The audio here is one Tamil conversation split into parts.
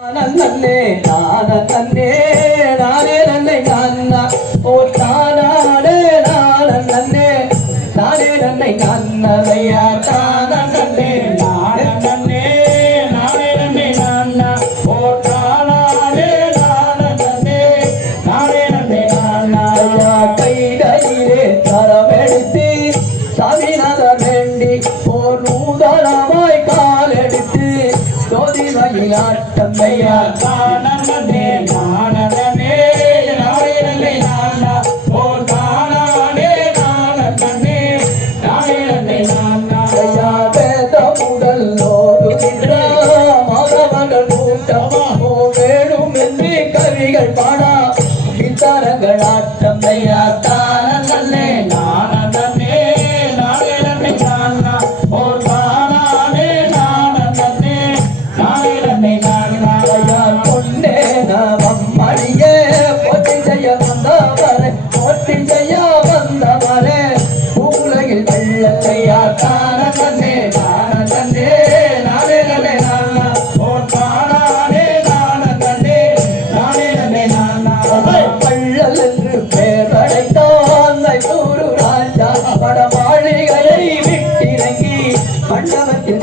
நன்னே நான நன்னே நானே நன்னை நான்னா ஓ தானாடே நான நன்னே நானே நன்னை நன்னதையா தான நன்னே நான நன்னே நானே நன்னை நான்னா ஓ தானாடே நான நன்னே நானே நன்னை நான்னா கையிலே தரமெடுத்து சாமிநாத வேண்டி ஓர் ஜோதிமயில் ஆட்டம்மையா தானே நானே நானா. ஐயா வேத வேணும் என்று கவிகள் பாடா. விசாரங்கள் மணியே போற்றி செய்ய வந்தவரே போற்றி செய்ய வந்தவரே. உலகில் வெள்ளத்தையா தான தன்னே தான தன்னே நானே. நன்னே நானா ஓ தான தன்னே நானே. நன்னே நானா பள்ளல் என்று பேர் விட்டிறங்கி மண்டபத்தில்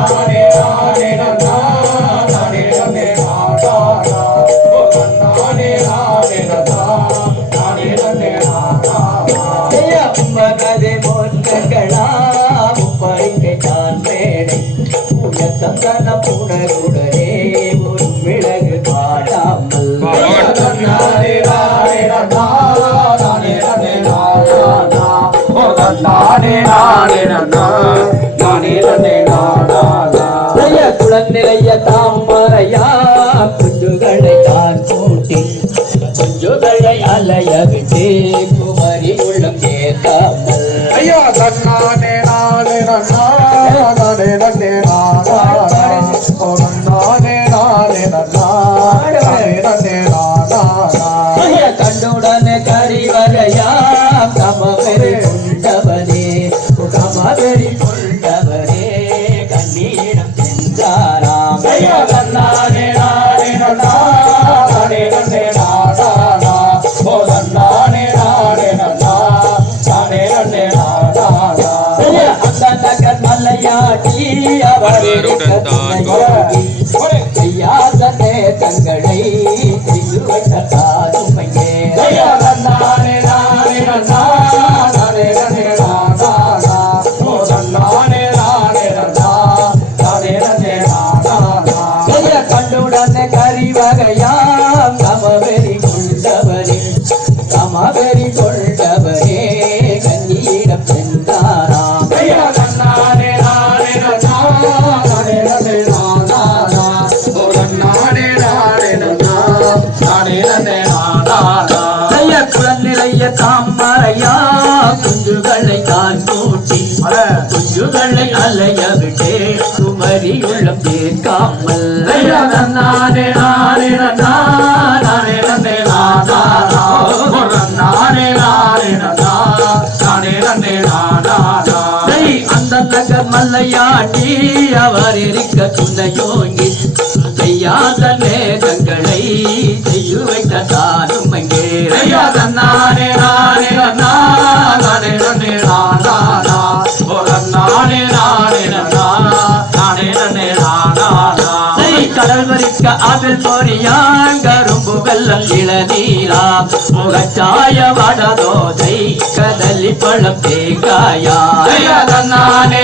பொன்னங்களா முப்பரிக்கை தான் மேடை. உயர்த்தந்தன புனருடனே ஒரு கண்டுடனே கரிவரையா கமவெறி கொண்டவனே. கமவெறி கொண்டவனே கண்ணீரம் சென்றாராம் தன்னானே நானே நானே நன்னே நானா ஓ நன்னானே நானே நன்னா நானே நன்னே நானா ஐயா அந்த நகர் மலையாட்டி வருவருடன் தான் கண்டறி கொண்டவரே கஞ்சியிடம் சென்றாராம் குழந்தைய தாமரையா குஞ்சுகளை தான் கூட்டி குஞ்சுகளை அலைய விட்டே குமரி உள்ளம் கேட்காமல். நானே விளையாட்டி அவர் இருக்க துணையோங்கி செய்யாத மேகங்களை செய்ய வைத்த தானும் அங்கே நானே நானே நானே நானே நானா நானே. நானே அதில் பொறியான் கரும்பு வெள்ளம் இளநீராம் வடதோதை கதலி பழம் தேங்காயா. நானே